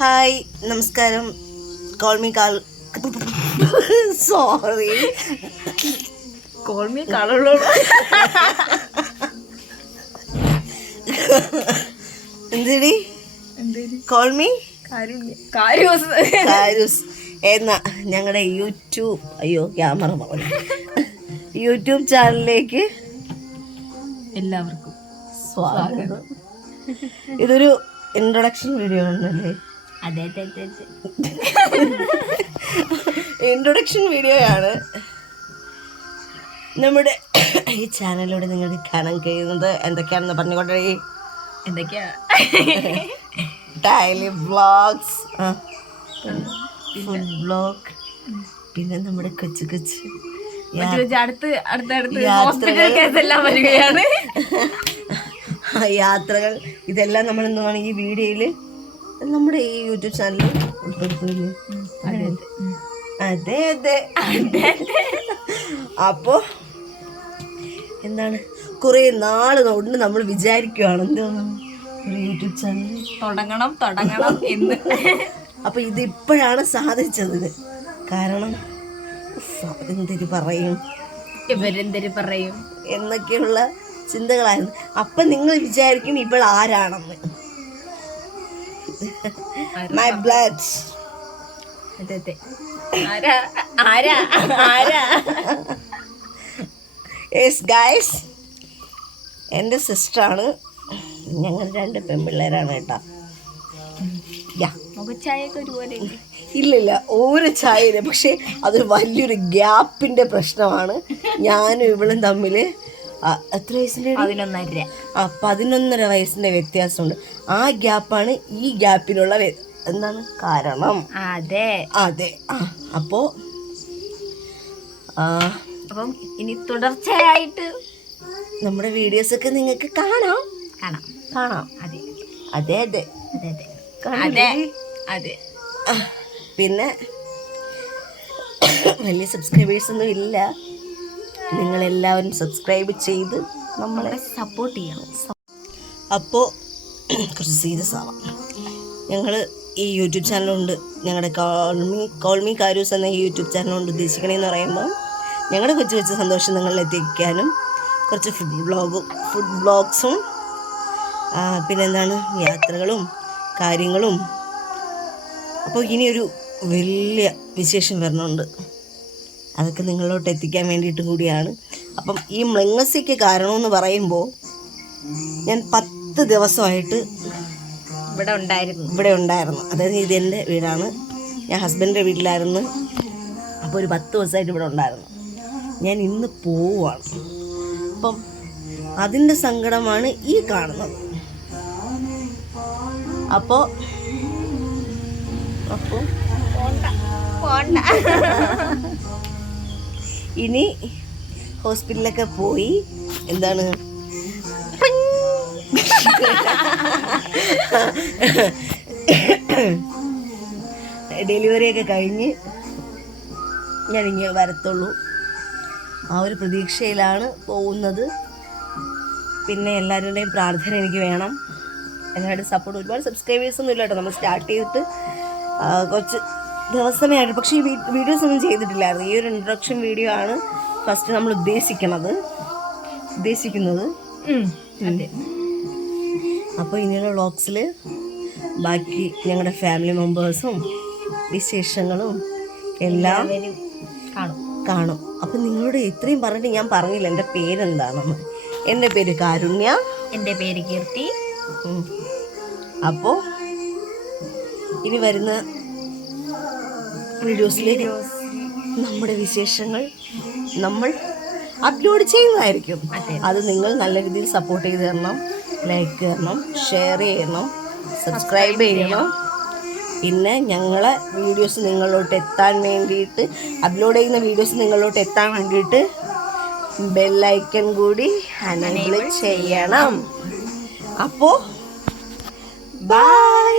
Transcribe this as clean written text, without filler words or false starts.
Hi നമസ്കാരം. Call me call sorry call me കാളുള്ളൂ. എന്തിടി കോൾ മീ കാരൂസ് എന്നാ ഞങ്ങളുടെ യൂട്യൂബ് ചാനലിലേക്ക് എല്ലാവർക്കും സ്വാഗതം. ഇതൊരു ഇൻട്രൊഡക്ഷൻ വീഡിയോ ആണല്ലേ? അതെ ഇൻട്രൊഡക്ഷൻ വീഡിയോയാണ്. നമ്മുടെ ഈ ചാനലിലൂടെ നിങ്ങൾക്ക് കാണാൻ കഴിയുന്നത് എന്തൊക്കെയാണെന്ന് പറഞ്ഞുകൊണ്ടേ. എന്തൊക്കെയാ? ഡെയിലി വ്ളോഗ്സ്, ഫുഡ് വ്ളോഗ്, പിന്നെ നമ്മുടെ കൊച്ചു കൊച്ചു യാത്രകൾ, ഇതെല്ലാം നമ്മൾ എന്താണ് ഈ വീഡിയോയില് നമ്മുടെ ഈ യൂട്യൂബ് ചാനലിൽ ഉൾപ്പെടുത്തില്ലേ? അതെ അതെ. അപ്പോ എന്താണ് കുറെ നാള് കൊണ്ട് നമ്മൾ വിചാരിക്കുവാണ് എന്താണ് ഒരു യൂട്യൂബ് ചാനൽ തുടങ്ങണം എന്ന്. അപ്പൊ ഇത് ഇപ്പോഴാണ് സാധിച്ചത്. കാരണം അവരെന്തൊരു പറയും, ഇവരെന്തൊരു പറയും എന്നൊക്കെയുള്ള ചിന്തകളായിരുന്നു. അപ്പൊ നിങ്ങൾ വിചാരിക്കും ഇവൾ ആരാണെന്ന്. My blood. അതെ. യെസ് ഗൈസ്, എൻ്റെ സിസ്റ്ററാണ്. ഞങ്ങൾ രണ്ട് പെൺപിള്ളേരാണ് കേട്ടോ. ഇല്ലില്ല, ഒരു ചായയില്ല. പക്ഷെ അതൊരു വലിയൊരു ഗ്യാപ്പിന്റെ പ്രശ്നമാണ്. ഞാനും ഇവളും തമ്മിൽ എത്ര വയസ്സിൻ്റെ? 11.5 വയസ്സിന്റെ വ്യത്യാസമുണ്ട്. ആ ഗ്യാപ്പാണ് ഈ ഗ്യാപ്പിനുള്ള എന്താണ് കാരണം? അതെ. അപ്പം ഇനി തുടർച്ചയായിട്ട് നമ്മുടെ വീഡിയോസ് ഒക്കെ നിങ്ങൾക്ക് കാണാം. അതെ. പിന്നെ വലിയ സബ്സ്ക്രൈബേഴ്സ് ഒന്നും ഇല്ല. നിങ്ങളെല്ലാവരും സബ്സ്ക്രൈബ് ചെയ്ത് നമ്മളെ സപ്പോർട്ട് ചെയ്യണം. അപ്പോൾ കുറച്ച് സീരിയസ് ആവാം. ഞങ്ങൾ ഈ യൂട്യൂബ് ചാനലുണ്ട്, ഞങ്ങളുടെ കോൾ മീ കാരൂസ് എന്ന യൂട്യൂബ് ചാനലുകൊണ്ട് ഉദ്ദേശിക്കണമെന്ന് പറയുമ്പോൾ ഞങ്ങളുടെ കൊച്ചു കൊച്ചു സന്തോഷം നിങ്ങളിൽ എത്തിക്കാനും കുറച്ച് ഫുഡ് വ്ളോഗ്സും പിന്നെന്താണ് യാത്രകളും കാര്യങ്ങളും. അപ്പോൾ ഇനിയൊരു വലിയ വിശേഷം വരണുണ്ട്. അതൊക്കെ നിങ്ങളിലോട്ട് എത്തിക്കാൻ വേണ്ടിയിട്ടും കൂടിയാണ്. അപ്പം ഈ മ്ലങ്ങസിക്ക് കാരണമെന്ന് പറയുമ്പോൾ ഞാൻ 10 ദിവസമായിട്ട് ഇവിടെ ഉണ്ടായിരുന്നു. അതായത് ഇത് എൻ്റെ വീടാണ്, ഞാൻ ഹസ്ബൻഡിൻ്റെ വീട്ടിലായിരുന്നു. അപ്പോൾ ഒരു 10 ദിവസമായിട്ട് ഇവിടെ ഉണ്ടായിരുന്നു. ഞാൻ ഇന്ന് പോവുകയാണ്. അപ്പം അതിൻ്റെ സങ്കടമാണ് ഈ കാണുന്നത്. അപ്പോൾ ഇനി ഹോസ്പിറ്റലിലൊക്കെ പോയി എന്താണ് ഡെലിവറിയൊക്കെ കഴിഞ്ഞ് ഞാനിങ്ങനെ വരത്തുള്ളൂ. ആ ഒരു പ്രതീക്ഷയിലാണ് പോകുന്നത്. പിന്നെ എല്ലാവരുടെയും പ്രാർത്ഥന എനിക്ക് വേണം, എല്ലാവരുടെയും സപ്പോർട്ട്. ഒരുപാട് സബ്സ്ക്രൈബേഴ്സൊന്നും ഇല്ല കേട്ടോ. നമ്മൾ സ്റ്റാർട്ട് ചെയ്തിട്ട് കുറച്ച് ദിവസമേ ആയിട്ട്. പക്ഷേ ഈ വീഡിയോസ് ഒന്നും ചെയ്തിട്ടില്ലായിരുന്നു. ഈ ഒരു ഇൻട്രൊഡക്ഷൻ വീഡിയോ ആണ് ഫസ്റ്റ് നമ്മൾ ഉദ്ദേശിക്കുന്നത്. അപ്പോൾ ഇനിയുള്ള വ്ളോഗ്സിൽ ബാക്കി ഞങ്ങളുടെ ഫാമിലി മെമ്പേഴ്സും വിശേഷങ്ങളും എല്ലാം കാണും. അപ്പം നിങ്ങളോട് ഇത്രയും പറഞ്ഞിട്ട് ഞാൻ പറഞ്ഞില്ല എൻ്റെ പേരെന്താണെന്ന്. എൻ്റെ പേര് കാരുണ്യ. എൻ്റെ പേര് കീർത്തി. അപ്പോൾ ഇനി വരുന്ന വീഡിയോസിലേക്ക് നമ്മുടെ വിശേഷങ്ങൾ നമ്മൾ അപ്ലോഡ് ചെയ്യുന്നതായിരിക്കും. അത് നിങ്ങൾ നല്ല രീതിയിൽ സപ്പോർട്ട് ചെയ്ത് തരണം, ലൈക്ക് തരണം, ഷെയർ ചെയ്യണം, സബ്സ്ക്രൈബ് ചെയ്യണം. പിന്നെ ഞങ്ങളെ വീഡിയോസ് നിങ്ങളിലോട്ട് എത്താൻ വേണ്ടിയിട്ട്, അപ്ലോഡ് ചെയ്യുന്ന വീഡിയോസ് നിങ്ങളിലോട്ട് എത്താൻ വേണ്ടിയിട്ട് ബെല്ലൈക്കൺ കൂടി എനേബിൾ ചെയ്യണം. അപ്പോൾ ബൈ.